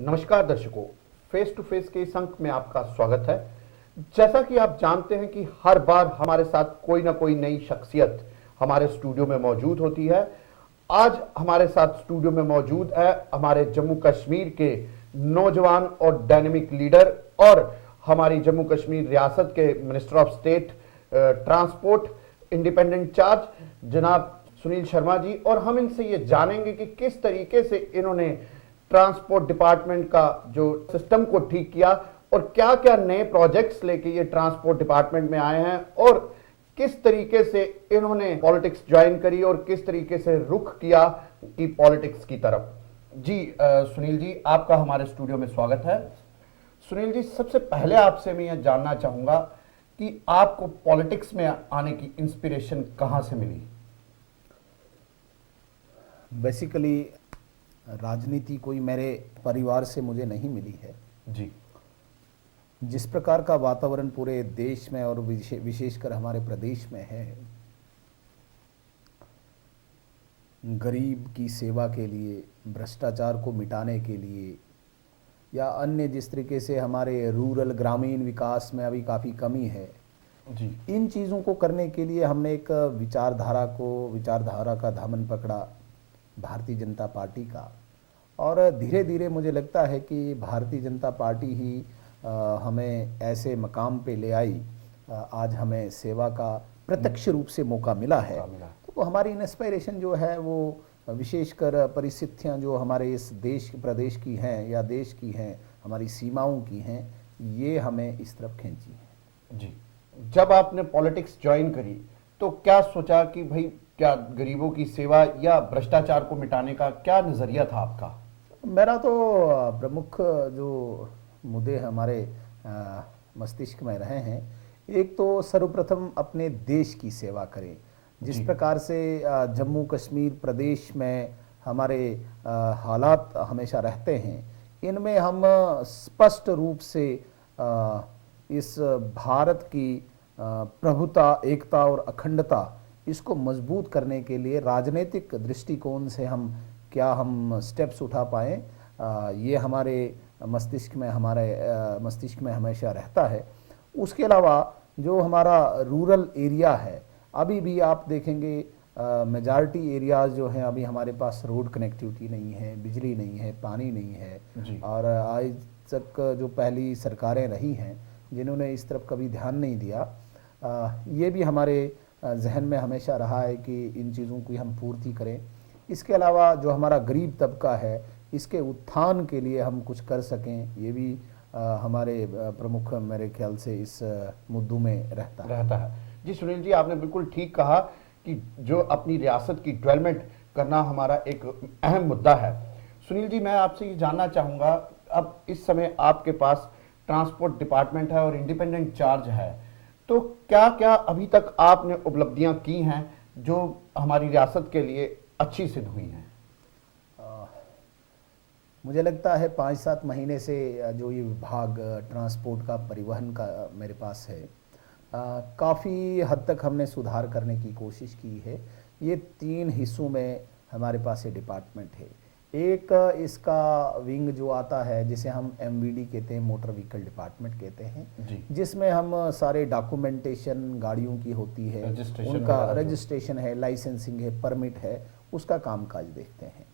नमस्कार दर्शकों, face to face के इस अंक में आपका स्वागत है। जैसा कि आप जानते हैं कि हर बार हमारे साथ कोई ना कोई नई शख्सियत हमारे स्टूडियो में मौजूद होती है। आज हमारे साथ स्टूडियो में मौजूद है हमारे जम्मू कश्मीर के नौजवान और डायनेमिक लीडर और हमारी जम्मू कश्मीर रियासत के minister of state transport independent charge जनाब सुनील शर्मा जी, और हम इनसे ये जानेंगे कि किस तरीके से इन्होंने ट्रांसपोर्ट डिपार्टमेंट का जो सिस्टम को ठीक किया और क्या क्या नए प्रोजेक्ट्स लेके ये ट्रांसपोर्ट डिपार्टमेंट में आए हैं और किस तरीके से इन्होंने पॉलिटिक्स ज्वाइन करी और किस तरीके से रुख किया कि पॉलिटिक्स की तरफ। जी सुनील जी, आपका हमारे स्टूडियो में स्वागत है। सुनील जी, सबसे पहले आपसे मैं यह जानना चाहूंगा कि आपको पॉलिटिक्स में आने की इंस्पिरेशन कहां से मिली? बेसिकली राजनीति कोई मेरे परिवार से मुझे नहीं मिली है। जी। जिस प्रकार का वातावरण पूरे देश में और विशेषकर हमारे प्रदेश में है, गरीब की सेवा के लिए, भ्रष्टाचार को मिटाने के लिए या अन्य जिस तरीके से हमारे रूरल ग्रामीण विकास में अभी काफ़ी कमी है, जी। इन चीज़ों को करने के लिए हमने एक विचारधारा का दामन पकड़ा, भारतीय जनता पार्टी का। और धीरे धीरे मुझे लगता है कि भारतीय जनता पार्टी ही हमें ऐसे मकाम पे ले आई। आज हमें सेवा का प्रत्यक्ष रूप से मौका मिला है। तो हमारी इंस्पिरेशन जो है वो विशेषकर परिस्थितियां जो हमारे इस देश प्रदेश की हैं या देश की हैं, हमारी सीमाओं की हैं, ये हमें इस तरफ खींची है। जी। जब आपने पॉलिटिक्स ज्वाइन करी तो क्या सोचा कि भाई क्या गरीबों की सेवा या भ्रष्टाचार को मिटाने का क्या नजरिया था आपका? मेरा तो प्रमुख जो मुद्दे हमारे मस्तिष्क में रहे हैं, एक तो सर्वप्रथम अपने देश की सेवा करें। जिस प्रकार से जम्मू कश्मीर प्रदेश में हमारे हालात हमेशा रहते हैं, इनमें हम स्पष्ट रूप से इस भारत की प्रभुता, एकता और अखंडता, इसको मजबूत करने के लिए राजनीतिक दृष्टिकोण से हम स्टेप्स उठा पाएँ, ये हमारे मस्तिष्क में हमेशा रहता है। उसके अलावा जो हमारा रूरल एरिया है, अभी भी आप देखेंगे मेजॉरिटी एरियाज जो हैं, अभी हमारे पास रोड कनेक्टिविटी नहीं है, बिजली नहीं है, पानी नहीं है। और आज तक जो पहली सरकारें रही हैं जिन्होंने इस तरफ कभी ध्यान नहीं दिया, ये भी हमारे जहन में हमेशा रहा है कि इन चीज़ों की हम पूर्ति करें। इसके अलावा जो हमारा गरीब तबका है, इसके उत्थान के लिए हम कुछ कर सकें, ये भी हमारे प्रमुख मेरे ख्याल से इस मुद्दों में रहता है। जी सुनील जी, आपने बिल्कुल ठीक कहा कि जो अपनी रियासत की डेवलपमेंट करना हमारा एक अहम मुद्दा है। सुनील जी, मैं आपसे ये जानना चाहूँगा, अब इस समय आपके पास ट्रांसपोर्ट डिपार्टमेंट है और इंडिपेंडेंट चार्ज है, तो क्या क्या अभी तक आपने उपलब्धियां की हैं जो हमारी रियासत के लिए अच्छी सिद्ध हुई हैं? मुझे लगता है 5-7 महीने से जो ये विभाग ट्रांसपोर्ट का, परिवहन का मेरे पास है, काफ़ी हद तक हमने सुधार करने की कोशिश की है। ये 3 हिस्सों में हमारे पास ये डिपार्टमेंट है। एक इसका विंग जो आता है, जिसे हम MVD कहते हैं, मोटर व्हीकल डिपार्टमेंट कहते हैं, जिसमें हम सारे डॉक्यूमेंटेशन गाड़ियों की होती है, उनका रजिस्ट्रेशन है, लाइसेंसिंग है, परमिट है, उसका कामकाज देखते हैं।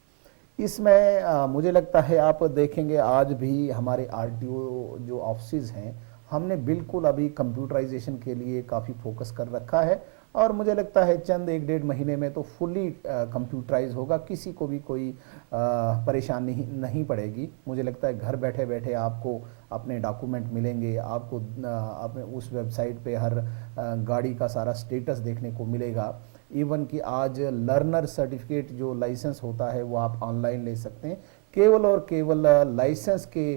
इसमें मुझे लगता है आप देखेंगे आज भी हमारे RTO जो ऑफिस हैं, हमने बिल्कुल अभी कंप्यूटराइजेशन के लिए काफ़ी फोकस कर रखा है। और मुझे लगता है चंद 1-1.5 महीने में तो फुल्ली कंप्यूटराइज होगा, किसी को भी कोई परेशानी नहीं पड़ेगी। मुझे लगता है घर बैठे बैठे आपको अपने डॉक्यूमेंट मिलेंगे, आपको अपने उस वेबसाइट पे हर गाड़ी का सारा स्टेटस देखने को मिलेगा। इवन कि आज लर्नर सर्टिफिकेट जो लाइसेंस होता है वो आप ऑनलाइन ले सकते हैं। केवल और केवल लाइसेंस के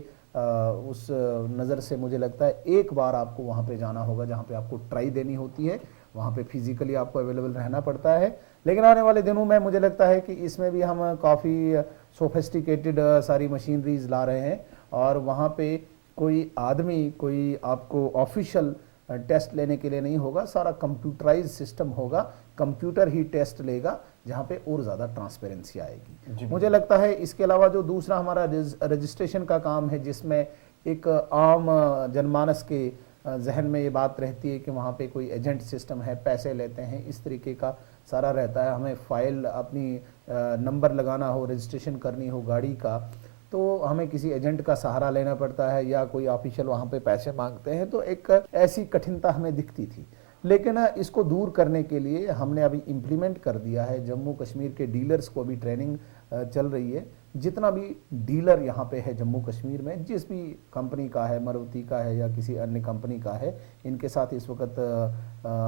उस नज़र से मुझे लगता है एक बार आपको वहाँ पे जाना होगा, जहाँ पे आपको ट्राई देनी होती है, वहाँ पे फिजिकली आपको अवेलेबल रहना पड़ता है। लेकिन आने वाले दिनों में मुझे लगता है कि इसमें भी हम काफ़ी सोफिस्टिकेटेड सारी मशीनरीज ला रहे हैं, और वहाँ पे कोई आदमी कोई आपको ऑफिशियल टेस्ट लेने के लिए नहीं होगा, सारा कंप्यूटराइज सिस्टम होगा, कंप्यूटर ही टेस्ट लेगा, जहाँ पे और ज़्यादा ट्रांसपेरेंसी जी, आएगी। मुझे लगता है इसके अलावा जो दूसरा हमारा रजिस्ट्रेशन का काम है, जिसमें एक आम जनमानस के जहन में ये बात रहती है कि वहाँ पे कोई एजेंट सिस्टम है, पैसे लेते हैं, इस तरीके का सारा रहता है। हमें फाइल अपनी नंबर लगाना हो, रजिस्ट्रेशन करनी हो गाड़ी का, तो हमें किसी एजेंट का सहारा लेना पड़ता है या कोई ऑफिशियल वहाँ पे पैसे मांगते हैं, तो एक ऐसी कठिनता हमें दिखती थी। लेकिन इसको दूर करने के लिए हमने अभी इम्प्लीमेंट कर दिया है। जम्मू कश्मीर के डीलर्स को अभी ट्रेनिंग चल रही है। जितना भी डीलर यहाँ पे है जम्मू कश्मीर में, जिस भी कंपनी का है, मारुति का है या किसी अन्य कंपनी का है, इनके साथ इस वक्त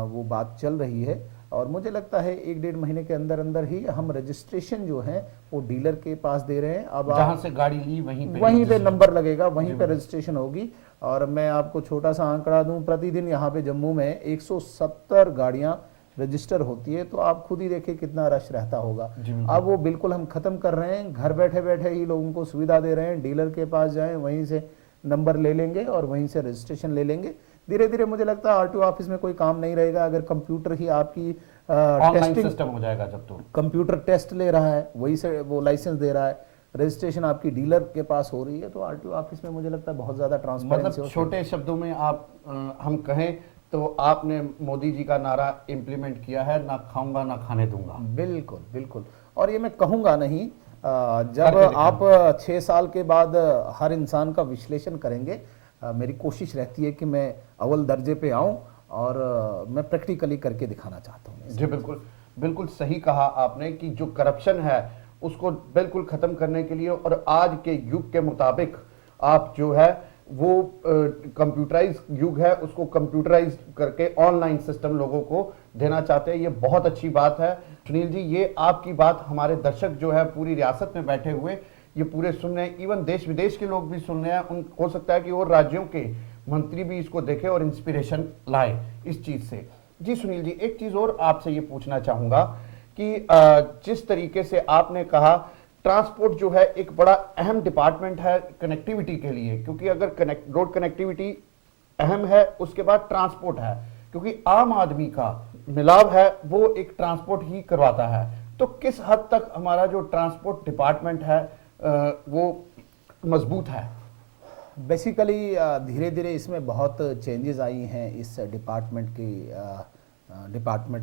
वो बात चल रही है। और मुझे लगता है 1-1.5 महीने के अंदर अंदर ही हम रजिस्ट्रेशन जो है वो डीलर के पास दे रहे हैं। अब जहां से गाड़ी ली वहीं पे वहीं नंबर लगेगा, वहीं पे रजिस्ट्रेशन होगी। और मैं आपको छोटा सा आंकड़ा दूं, प्रतिदिन यहाँ पे जम्मू में 170 गाड़ियां रजिस्टर होती है, तो आप खुद ही देखिए कितना रश रहता होगा। अब वो बिल्कुल हम खत्म कर रहे हैं। घर बैठे बैठे ही लोगों को सुविधा दे रहे हैं, डीलर के पास जाएं, वहीं से नंबर ले लेंगे और वहीं से रजिस्ट्रेशन ले लेंगे। धीरे धीरे मुझे लगता है आरटीओ ऑफिस में कोई काम नहीं रहेगा। अगर कंप्यूटर ही आपकी ऑनलाइन सिस्टम हो जाएगा, जब तो कंप्यूटर टेस्ट ले रहा है, वही से वो लाइसेंस दे रहा है, रजिस्ट्रेशन आपकी डीलर के पास हो रही है, तो आरटीओ ऑफिस में मुझे लगता है बहुत ज्यादा ट्रांसपेरेंसी। मतलब छोटे शब्दों में आप हम कहें तो आपने मोदी जी का नारा इम्प्लीमेंट किया है, ना खाऊंगा ना खाने दूंगा। बिल्कुल बिल्कुल। और ये मैं कहूँगा नहीं, जब आप 6 साल के बाद हर इंसान का विश्लेषण करेंगे, मेरी कोशिश रहती है कि मैं अव्वल दर्जे पे आऊँ और मैं प्रैक्टिकली करके दिखाना चाहता हूँ। जी बिल्कुल, बिल्कुल सही कहा आपने कि जो करप्शन है उसको बिल्कुल खत्म करने के लिए और आज के युग के मुताबिक आप जो है वो कंप्यूटराइज युग है, उसको कंप्यूटराइज करके ऑनलाइन सिस्टम लोगों को देना चाहते हैं। ये बहुत अच्छी बात है। सुनील जी, ये आपकी बात हमारे दर्शक जो है पूरी रियासत में बैठे हुए ये पूरे सुन रहे हैं, इवन देश विदेश के लोग भी सुन रहे हैं। उन हो सकता है कि और राज्यों के मंत्री भी इसको देखें और इंस्पिरेशन लाए इस चीज से। जी सुनील जी, एक चीज और आपसे ये पूछना चाहूंगा कि जिस तरीके से आपने कहा ट्रांसपोर्ट जो है एक बड़ा अहम डिपार्टमेंट है कनेक्टिविटी के लिए, क्योंकि अगर रोड कनेक्टिविटी अहम है उसके बाद ट्रांसपोर्ट है, क्योंकि आम आदमी का मिलाव है वो एक ट्रांसपोर्ट ही करवाता है। तो किस हद तक हमारा जो ट्रांसपोर्ट डिपार्टमेंट है वो मजबूत है? बेसिकली धीरे धीरे इसमें बहुत चेंजेस आई हैं इस डिपार्टमेंट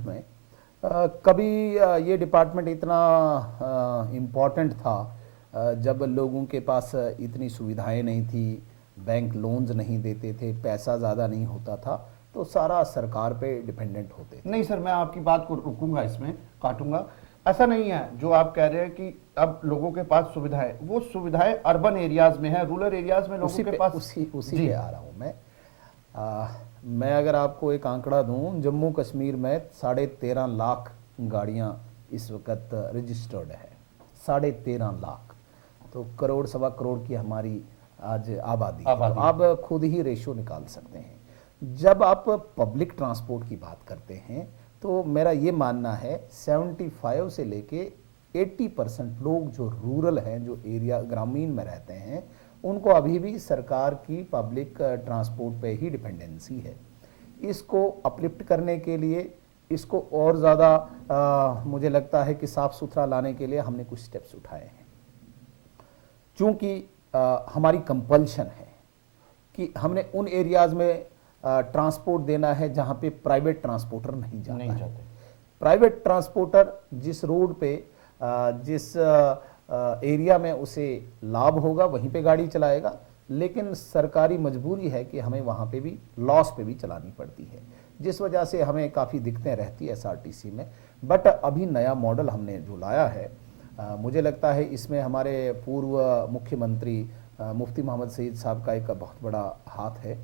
में। कभी ये डिपार्टमेंट इतना इम्पोर्टेंट था जब लोगों के पास इतनी सुविधाएं नहीं थी, बैंक लोन्स नहीं देते थे, पैसा ज़्यादा नहीं होता था, तो सारा सरकार पे डिपेंडेंट होते थे। नहीं सर, मैं आपकी बात को रुकूंगा, इसमें काटूंगा। ऐसा नहीं है जो आप कह रहे हैं कि अब लोगों के पास सुविधाएं, वो सुविधाएं अर्बन एरियाज में है, रूरल एरियाज में लोगों के पास उसी पे आ रहा हूँ मैं। मैं अगर आपको एक आंकड़ा दूं, जम्मू कश्मीर में 13.5 लाख गाड़ियां इस वक्त रजिस्टर्ड है। 13.5 लाख, तो करोड़ सवा करोड़ की हमारी आज आबादी। तो आप खुद ही रेशो निकाल सकते हैं। जब आप पब्लिक ट्रांसपोर्ट की बात करते हैं तो मेरा ये मानना है 75 से लेके 80% लोग जो रूरल हैं, जो एरिया ग्रामीण में रहते हैं, उनको अभी भी सरकार की पब्लिक ट्रांसपोर्ट पे ही डिपेंडेंसी है। इसको अपलिफ्ट करने के लिए, इसको और ज़्यादा मुझे लगता है कि साफ़ सुथरा लाने के लिए हमने कुछ स्टेप्स उठाए हैं। चूँकि हमारी कंपल्शन है कि हमने उन एरियाज़ में ट्रांसपोर्ट देना है जहाँ पे प्राइवेट ट्रांसपोर्टर नहीं जाते। प्राइवेट ट्रांसपोर्टर जिस रोड पे जिस एरिया में उसे लाभ होगा वहीं पे गाड़ी चलाएगा, लेकिन सरकारी मजबूरी है कि हमें वहाँ पे भी लॉस पे भी चलानी पड़ती है, जिस वजह से हमें काफ़ी दिक्कतें रहती है एसआरटीसी में। बट अभी नया मॉडल हमने जो लाया है, मुझे लगता है इसमें हमारे पूर्व मुख्यमंत्री मुफ्ती मोहम्मद सईद साहब का एक बहुत बड़ा हाथ है।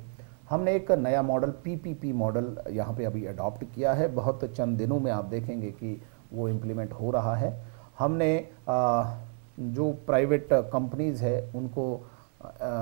हमने एक नया मॉडल पीपीपी मॉडल यहाँ पे अभी अडॉप्ट किया है। बहुत चंद दिनों में आप देखेंगे कि वो इम्प्लीमेंट हो रहा है। हमने जो प्राइवेट कंपनीज है उनको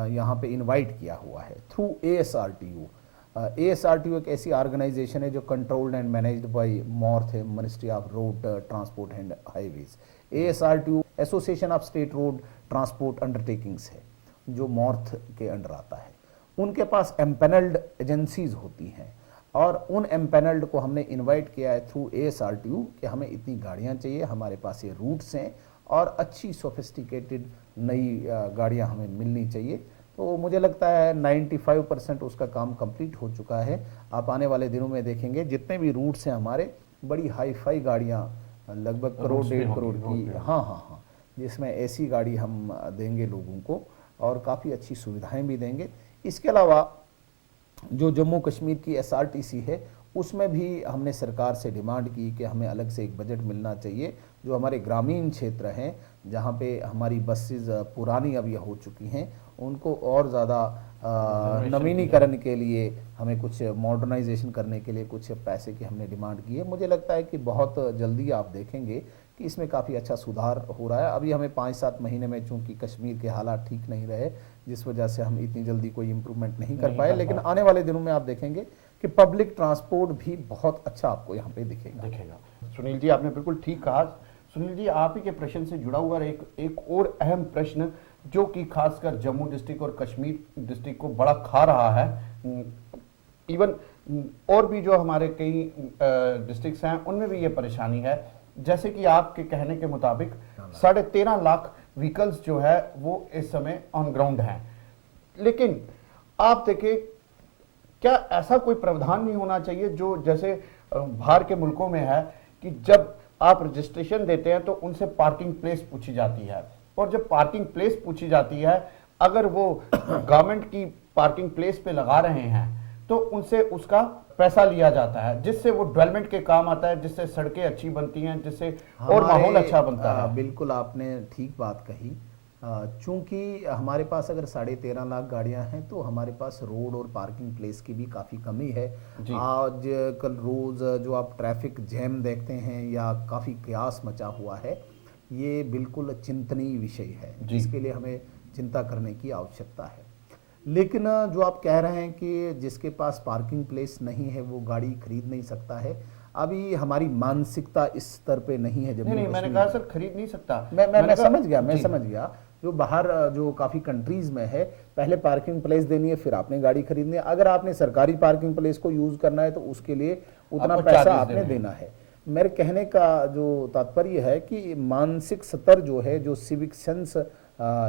यहाँ पे इनवाइट किया हुआ है थ्रू ASRTO। ASRTO एक ऐसी ऑर्गेनाइजेशन है जो controlled and managed by MORTH है, ministry of road transport and highways. ASRTO association of state road transport undertakings है, जो MORTH के अंडर आता है। उनके पास एम्पैनल्ड एजेंसीज होती हैं। और उन एम्पेनल्ड को हमने इनवाइट किया है थ्रू ASRTU कि हमें इतनी गाड़ियां चाहिए, हमारे पास ये रूट्स हैं और अच्छी सोफिस्टिकेटेड नई गाड़ियां हमें मिलनी चाहिए। तो मुझे लगता है 95% उसका काम कंप्लीट हो चुका है। आप आने वाले दिनों में देखेंगे जितने भी रूट्स हैं हमारे, बड़ी हाई फाई गाड़ियाँ लगभग करोड़ 1.5 करोड़ की, हाँ हाँ हाँ, जिसमें ऐसी गाड़ी हम देंगे लोगों को और काफ़ी अच्छी सुविधाएं भी देंगे। इसके अलावा जो जम्मू कश्मीर की SRTC है उसमें भी हमने सरकार से डिमांड की कि हमें अलग से एक बजट मिलना चाहिए। जो हमारे ग्रामीण क्षेत्र हैं जहाँ पे हमारी बसेस पुरानी अब ये हो चुकी हैं, उनको और ज़्यादा नवीनीकरण के लिए हमें कुछ मॉडर्नाइजेशन करने के लिए कुछ पैसे की हमने डिमांड की है। मुझे लगता है कि बहुत जल्दी आप देखेंगे कि इसमें काफ़ी अच्छा सुधार हो रहा है। अभी हमें 5-7 महीने में, चूंकि कश्मीर के हालात ठीक नहीं रहे, जिस वजह से हम इतनी जल्दी कोई इम्प्रूवमेंट नहीं कर पाए, लेकिन आने वाले दिनों में आप देखेंगे कि पब्लिक ट्रांसपोर्ट भी बहुत अच्छा आपको यहाँ पे दिखेगा। सुनील जी, आपने बिल्कुल ठीक कहा। सुनील जी, आप ही के प्रश्न से जुड़ा हुआ एक और अहम प्रश्न जो कि खासकर जम्मू डिस्ट्रिक्ट और कश्मीर डिस्ट्रिक्ट को बड़ा खा रहा है, इवन और भी जो हमारे कई डिस्ट्रिक्ट्स हैं उनमें भी ये परेशानी है। जैसे कि आपके कहने के मुताबिक 13.5 लाख व्हीकल्स जो है वो इस समय ऑन ग्राउंड हैं, लेकिन आप देखिए क्या ऐसा कोई प्रावधान नहीं होना चाहिए जो जैसे बाहर के मुल्कों में है कि जब आप रजिस्ट्रेशन देते हैं तो उनसे पार्किंग प्लेस पूछी जाती है, और जब पार्किंग प्लेस पूछी जाती है अगर वो गवर्नमेंट की पार्किंग प्लेस पे लगा रहे हैं तो उनसे उसका पैसा लिया जाता है, जिससे वो डेवलपमेंट के काम आता है, जिससे सड़कें अच्छी बनती हैं, जिससे और माहौल अच्छा बनता है। बिल्कुल आपने ठीक बात कही। चूंकि हमारे पास अगर 13.5 लाख गाड़ियां हैं तो हमारे पास रोड और पार्किंग प्लेस की भी काफ़ी कमी है। आज कल रोज़ जो आप ट्रैफिक जैम देखते हैं या काफ़ी कयास मचा हुआ है, ये बिल्कुल चिंतनीय विषय है जिसके लिए हमें चिंता करने की आवश्यकता है। लेकिन जो आप कह रहे हैं कि जिसके पास पार्किंग प्लेस नहीं है वो गाड़ी खरीद नहीं सकता है, अभी हमारी मानसिकता इस स्तर पे नहीं है। नहीं, मैंने कहा सर खरीद नहीं सकता। मैं समझ गया। जो बाहर जो काफ़ी कंट्रीज में है, पहले पार्किंग प्लेस देनी है फिर आपने गाड़ी खरीदनी है। अगर आपने सरकारी पार्किंग प्लेस को यूज़ करना है तो उसके लिए उतना पैसा आपने देना है। मेरे कहने का जो तात्पर्य है कि मानसिक स्तर जो है, जो सिविक सेंस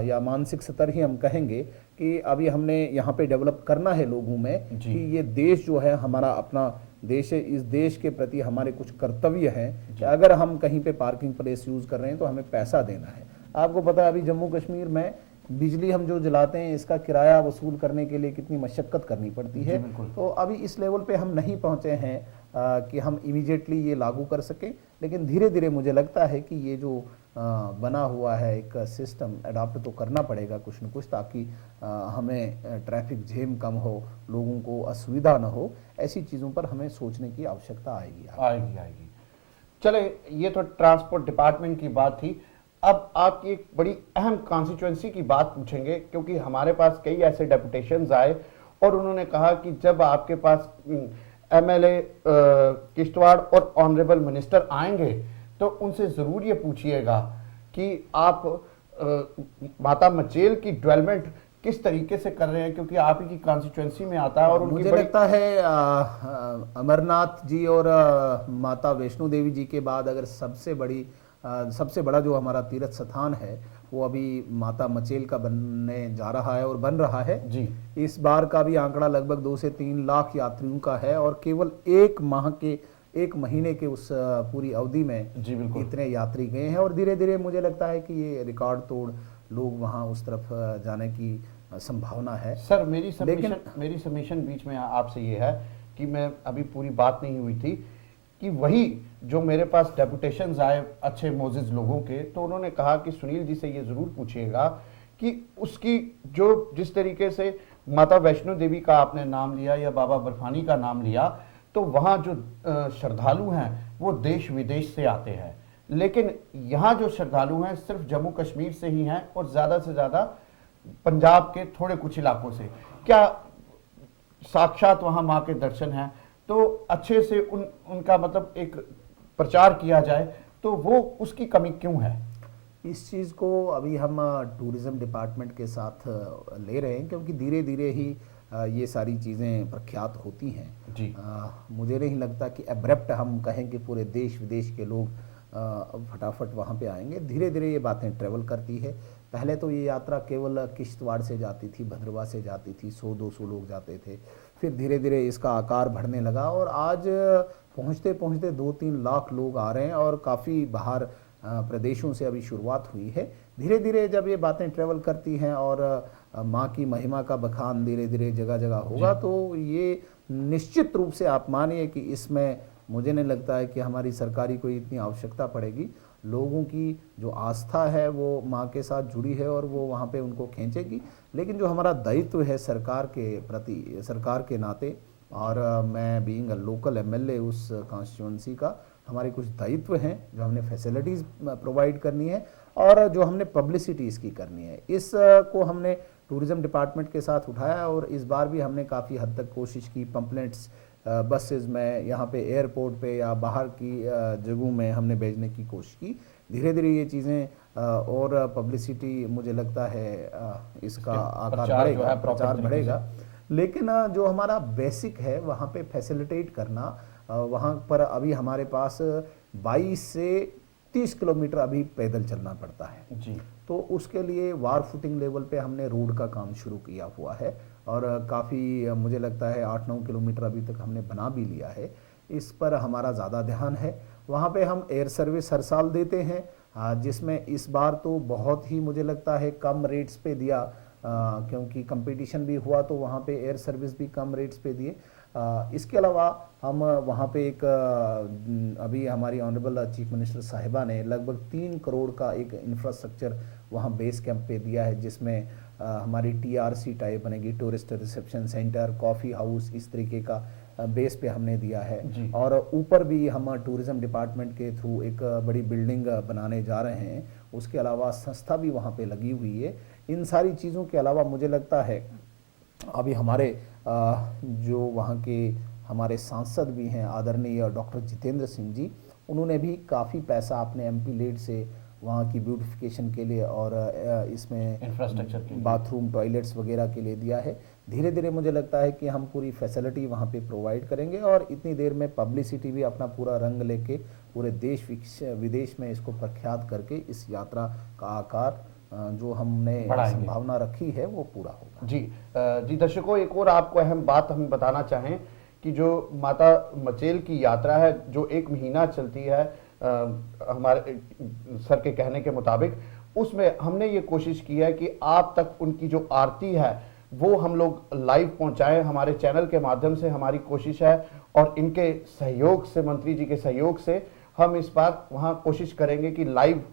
या मानसिक स्तर ही हम कहेंगे कि अभी हमने यहाँ पे डेवलप करना है लोगों में कि ये देश जो है हमारा अपना देश है, इस देश के प्रति हमारे कुछ कर्तव्य हैं कि अगर हम कहीं पे पार्किंग प्लेस यूज़ कर रहे हैं तो हमें पैसा देना है। आपको पता है अभी जम्मू कश्मीर में बिजली हम जो जलाते हैं इसका किराया वसूल करने के लिए कितनी मशक्क़त करनी पड़ती है। तो अभी इस लेवल पे हम नहीं पहुंचे हैं कि हम इमीडिएटली ये लागू कर सकें, लेकिन धीरे धीरे मुझे लगता है कि ये जो बना हुआ है एक सिस्टम अडॉप्ट तो करना पड़ेगा कुछ न कुछ, ताकि हमें ट्रैफिक जैम कम हो, लोगों को असुविधा न हो। ऐसी चीज़ों पर हमें सोचने की आवश्यकता आएगी। चले, ये तो ट्रांसपोर्ट डिपार्टमेंट की बात थी। अब आपकी एक बड़ी अहम कॉन्स्टिट्यूंसी की बात पूछेंगे, क्योंकि हमारे पास कई ऐसे डेपुटेशंस आए और उन्होंने कहा कि जब आपके पास MLA किश्तवाड़ और ऑनरेबल मिनिस्टर आएंगे तो उनसे ज़रूर ये पूछिएगा कि आप माता मचेल की डेवलपमेंट किस तरीके से कर रहे हैं, क्योंकि आप ही की कॉन्स्टिट्यूंसी में आता है। और मुझे लगता है अमरनाथ जी और माता वैष्णो देवी जी के बाद अगर सबसे बड़ा जो हमारा तीर्थ स्थान है वो अभी माता मचेल का बनने जा रहा है और बन रहा है जी। इस बार का भी आंकड़ा लगभग 2 से 3 लाख यात्रियों का है और केवल एक महीने के उस पूरी अवधि में जी बिल्कुल इतने यात्री गए हैं और धीरे धीरे मुझे लगता है कि ये रिकॉर्ड तोड़ लोग वहाँ उस तरफ जाने की संभावना है। सर मेरी सबमिशन बीच में आपसे ये है कि मैं अभी पूरी बात नहीं हुई थी कि वही जो मेरे पास डेपुटेशंस आए अच्छे मोजिज लोगों के, तो उन्होंने कहा कि सुनील जी से ये ज़रूर पूछिएगा कि उसकी जो जिस तरीके से माता वैष्णो देवी का आपने नाम लिया या बाबा बर्फानी का नाम लिया, तो वहाँ जो श्रद्धालु हैं वो देश विदेश से आते हैं, लेकिन यहाँ जो श्रद्धालु हैं सिर्फ जम्मू कश्मीर से ही हैं और ज़्यादा से ज़्यादा पंजाब के थोड़े कुछ इलाकों से। क्या साक्षात वहाँ माँ के दर्शन हैं तो अच्छे से उनका मतलब एक प्रचार किया जाए, तो वो उसकी कमी क्यों है? इस चीज़ को अभी हम टूरिज़्म डिपार्टमेंट के साथ ले रहे हैं, क्योंकि धीरे धीरे ही ये सारी चीज़ें प्रख्यात होती हैं। जी। मुझे नहीं लगता कि एब्रप्ट हम कहें कि पूरे देश विदेश के लोग फटाफट वहाँ पे आएंगे। धीरे धीरे ये बातें ट्रेवल करती है। पहले तो ये यात्रा केवल किश्तवाड़ से जाती थी, भद्रवाह से जाती थी, 100-200 लोग जाते थे। फिर धीरे धीरे इसका आकार बढ़ने लगा और आज पहुँचते पहुँचते 2-3 लाख लोग आ रहे हैं और काफ़ी बाहर प्रदेशों से अभी शुरुआत हुई है। धीरे धीरे जब ये बातें ट्रेवल करती हैं और माँ की महिमा का बखान धीरे धीरे जगह जगह होगा, तो ये निश्चित रूप से आप मानिए कि इसमें मुझे नहीं लगता है कि हमारी सरकारी कोई इतनी आवश्यकता पड़ेगी। लोगों की जो आस्था है वो माँ के साथ जुड़ी है और वो वहाँ पे उनको खींचेगी। लेकिन जो हमारा दायित्व है सरकार के प्रति, सरकार के नाते, और मैं बीइंग अ लोकल एमएलए उस कॉन्स्टिट्यूंसी का, हमारे कुछ दायित्व हैं जो हमने फैसिलिटीज़ प्रोवाइड करनी है और जो हमने पब्लिसिटी इसकी करनी है। इस को हमने टूरिज़्म डिपार्टमेंट के साथ उठाया और इस बार भी हमने काफ़ी हद तक कोशिश की। पंपलेट्स बसेस में, यहाँ पे एयरपोर्ट पे या बाहर की जगहों में हमने भेजने की कोशिश की। धीरे धीरे ये चीज़ें और पब्लिसिटी, मुझे लगता है इसका आकार बढ़ेगा, प्रचार बढ़ेगा। लेकिन जो हमारा बेसिक है वहाँ पे फैसिलिटेट करना, वहाँ पर अभी हमारे पास 22 से 30 किलोमीटर अभी पैदल चलना पड़ता है जी। तो उसके लिए वार फुटिंग लेवल पे हमने रोड का काम शुरू किया हुआ है और काफ़ी मुझे लगता है 8-9 किलोमीटर अभी तक हमने बना भी लिया है। इस पर हमारा ज़्यादा ध्यान है। वहाँ पे हम एयर सर्विस हर साल देते हैं, जिसमें इस बार तो बहुत ही मुझे लगता है कम रेट्स पे दिया, क्योंकि कंपटीशन भी हुआ तो वहाँ पे एयर सर्विस भी कम रेट्स पे दिए। इसके अलावा हम वहाँ पे एक अभी हमारी ऑनरेबल चीफ मिनिस्टर साहिबा ने लगभग 3 करोड़ का एक इंफ्रास्ट्रक्चर वहाँ बेस कैंप पे दिया है, जिसमें हमारी TRC टाइप बनेगी, tourist reception centre, coffee house, इस तरीके का बेस पे हमने दिया है। और ऊपर भी हम टूरिज़्म डिपार्टमेंट के थ्रू एक बड़ी बिल्डिंग बनाने जा रहे हैं। उसके अलावा संस्था भी वहाँ पे लगी हुई है। इन सारी चीज़ों के अलावा मुझे लगता है अभी हमारे जो वहाँ के हमारे सांसद भी हैं आदरणीय डॉक्टर जितेंद्र सिंह जी, उन्होंने भी काफ़ी पैसा अपने MP लीड से वहाँ की ब्यूटिफिकेशन के लिए और इसमें इंफ्रास्ट्रक्चर के लिए, बाथरूम, टॉयलेट्स वगैरह के लिए दिया है। धीरे धीरे मुझे लगता है कि हम पूरी फैसिलिटी वहाँ पे प्रोवाइड करेंगे और इतनी देर में पब्लिसिटी भी अपना पूरा रंग लेके पूरे देश विदेश में इसको प्रख्यात करके इस यात्रा का आकार जो हमने संभावना रखी है वो पूरा होगा। जी दर्शकों, एक और आपको अहम बात हम बताना चाहें कि जो माता मचेल की यात्रा है जो 1 महीना चलती है हमारे सर के कहने के मुताबिक, उसमें हमने ये कोशिश की है कि आप तक उनकी जो आरती है वो हम लोग लाइव पहुंचाएं। हमारे चैनल के माध्यम से हमारी कोशिश है और इनके सहयोग से, मंत्री जी के सहयोग से, हम इस बार वहाँ कोशिश करेंगे कि लाइव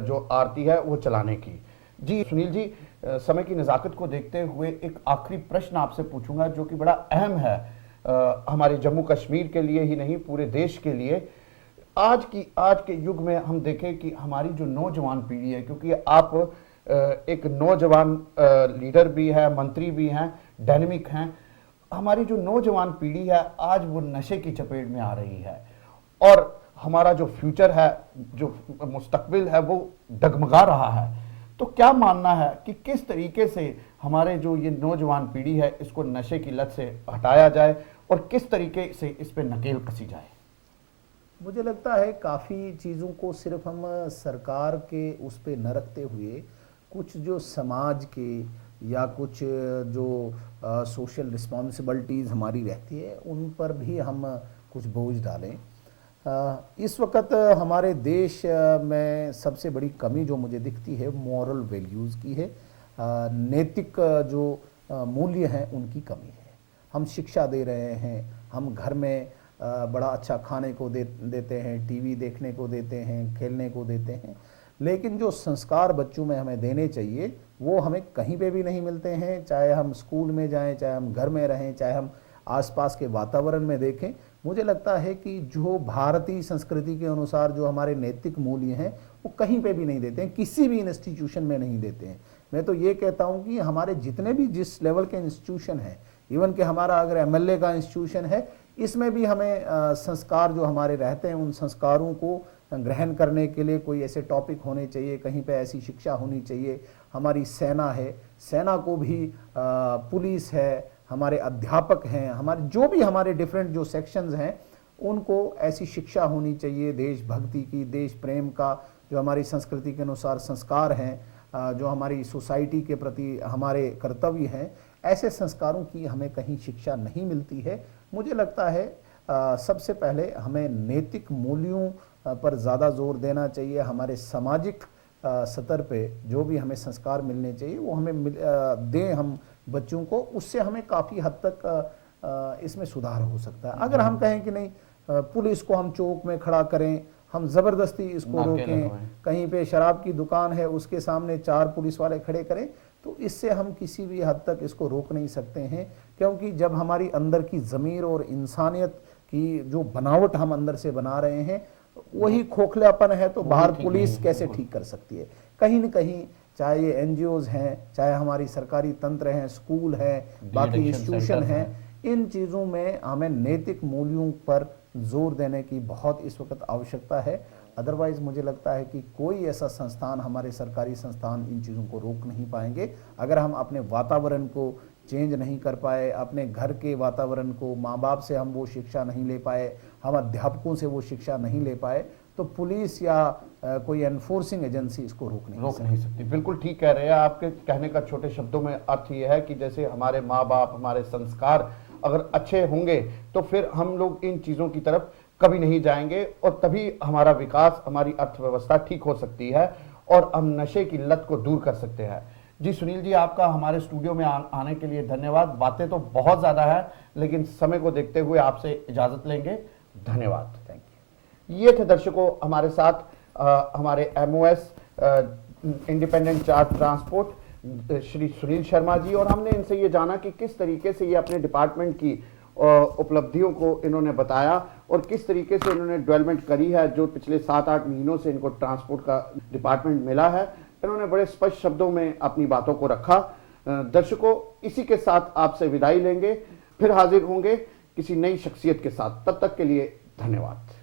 जो आरती है वो चलाने की। जी सुनील जी, समय की नज़ाकत को देखते हुए एक आखिरी प्रश्न आपसे पूछूंगा जो कि बड़ा अहम है हमारे जम्मू कश्मीर के लिए ही नहीं, पूरे देश के लिए। आज के युग में हम देखें कि हमारी जो नौजवान पीढ़ी है, क्योंकि आप एक नौजवान लीडर भी है, मंत्री भी हैं, डायनेमिक हैं, हमारी जो नौजवान पीढ़ी है आज वो नशे की चपेट में आ रही है और हमारा जो फ्यूचर है, जो मुस्तकबिल है, वो डगमगा रहा है। तो क्या मानना है कि किस तरीके से हमारे जो ये नौजवान पीढ़ी है इसको नशे की लत से हटाया जाए और किस तरीके से इस पे नकेल कसी जाए? मुझे लगता है काफ़ी चीज़ों को सिर्फ हम सरकार के उस पे न रखते हुए कुछ जो समाज के या कुछ जो सोशल रिस्पॉन्सिबिलिटीज़ हमारी रहती है उन पर भी हम कुछ बोझ डालें। इस वक्त हमारे देश में सबसे बड़ी कमी जो मुझे दिखती है मॉरल वैल्यूज़ की है, नैतिक जो मूल्य हैं उनकी कमी है। हम शिक्षा दे रहे हैं, हम घर में बड़ा अच्छा खाने को देते हैं, टीवी देखने को देते हैं, खेलने को देते हैं, लेकिन जो संस्कार बच्चों में हमें देने चाहिए वो हमें कहीं पे भी नहीं मिलते हैं। चाहे हम स्कूल में जाएं, चाहे हम घर में रहें, चाहे हम आसपास के वातावरण में देखें, मुझे लगता है कि जो भारतीय संस्कृति के अनुसार जो हमारे नैतिक मूल्य हैं वो कहीं पे भी नहीं देते हैं, किसी भी इंस्टीट्यूशन में नहीं देते हैं। मैं तो ये कहता हूँ कि हमारे जितने भी जिस लेवल के इंस्टीट्यूशन हैं, इवन कि हमारा अगर MLA का इंस्टीट्यूशन है, इसमें भी हमें संस्कार जो हमारे रहते हैं उन संस्कारों को ग्रहण करने के लिए कोई ऐसे टॉपिक होने चाहिए, कहीं पे ऐसी शिक्षा होनी चाहिए। हमारी सेना है, सेना को भी पुलिस है, हमारे अध्यापक हैं, हमारे जो भी हमारे डिफरेंट जो सेक्शंस हैं, उनको ऐसी शिक्षा होनी चाहिए देशभक्ति की, देश प्रेम का, जो हमारी संस्कृति के अनुसार संस्कार हैं, जो हमारी सोसाइटी के प्रति हमारे कर्तव्य हैं, ऐसे संस्कारों की हमें कहीं शिक्षा नहीं मिलती है। मुझे लगता है सबसे पहले हमें नैतिक मूल्यों पर ज़्यादा जोर देना चाहिए। हमारे सामाजिक स्तर पे जो भी हमें संस्कार मिलने चाहिए वो हमें दें हम बच्चों को, उससे हमें काफ़ी हद तक इसमें सुधार हो सकता है। अगर हम कहें कि नहीं पुलिस को हम चौक में खड़ा करें, हम ज़बरदस्ती इसको रोकें, कहीं पे शराब की दुकान है उसके सामने 4 पुलिस वाले खड़े करें, तो इससे हम किसी भी हद तक इसको रोक नहीं सकते हैं। क्योंकि जब हमारी अंदर की ज़मीर और इंसानियत की जो बनावट हम अंदर से बना रहे हैं वही खोखलापन है, तो बाहर पुलिस कैसे ठीक कर सकती है। कहीं न कहीं चाहे ये NGOs हैं, चाहे हमारी सरकारी तंत्र हैं, स्कूल हैं, बाकी इंस्टीट्यूशन हैं, इन चीज़ों में हमें नैतिक मूल्यों पर जोर देने की बहुत इस वक्त आवश्यकता है। अदरवाइज मुझे लगता है कि कोई ऐसा संस्थान, हमारे सरकारी संस्थान इन चीज़ों को रोक नहीं पाएंगे। अगर हम अपने वातावरण को चेंज नहीं कर पाए, अपने घर के वातावरण को, माँ बाप से हम वो शिक्षा नहीं ले पाए, हम अध्यापकों से वो शिक्षा नहीं ले पाए, तो पुलिस या कोई एनफोर्सिंग एजेंसी इसको रोक नहीं सकती। बिल्कुल ठीक कह रहे हैं। आपके कहने का छोटे शब्दों में अर्थ ये है कि जैसे हमारे माँ बाप, हमारे संस्कार अगर अच्छे होंगे तो फिर हम लोग इन चीज़ों की तरफ कभी नहीं जाएंगे और तभी हमारा विकास, हमारी अर्थव्यवस्था ठीक हो सकती है और हम नशे की लत को दूर कर सकते हैं। जी सुनील जी, आपका हमारे स्टूडियो में आने के लिए धन्यवाद। बातें तो बहुत ज़्यादा है लेकिन समय को देखते हुए आपसे इजाज़त लेंगे। धन्यवाद। Thank you. ये थे दर्शकों हमारे साथ हमारे MOS independent charge transport Shri Sunil Sharma ji, और हमने इनसे ये जाना कि किस तरीके से ये अपने डिपार्टमेंट की उपलब्धियों को इन्होंने बताया और किस तरीके से इन्होंने डेवलपमेंट करी है। जो पिछले 7-8 महीनों से इनको ट्रांसपोर्ट का डिपार्टमेंट मिला है, इन्होंने बड़े स्पष्ट शब्दों में अपनी बातों को रखा। दर्शकों, इसी के साथ आपसे विदाई लेंगे, फिर हाजिर होंगे किसी नई शख्सियत के साथ। तब तक के लिए धन्यवाद।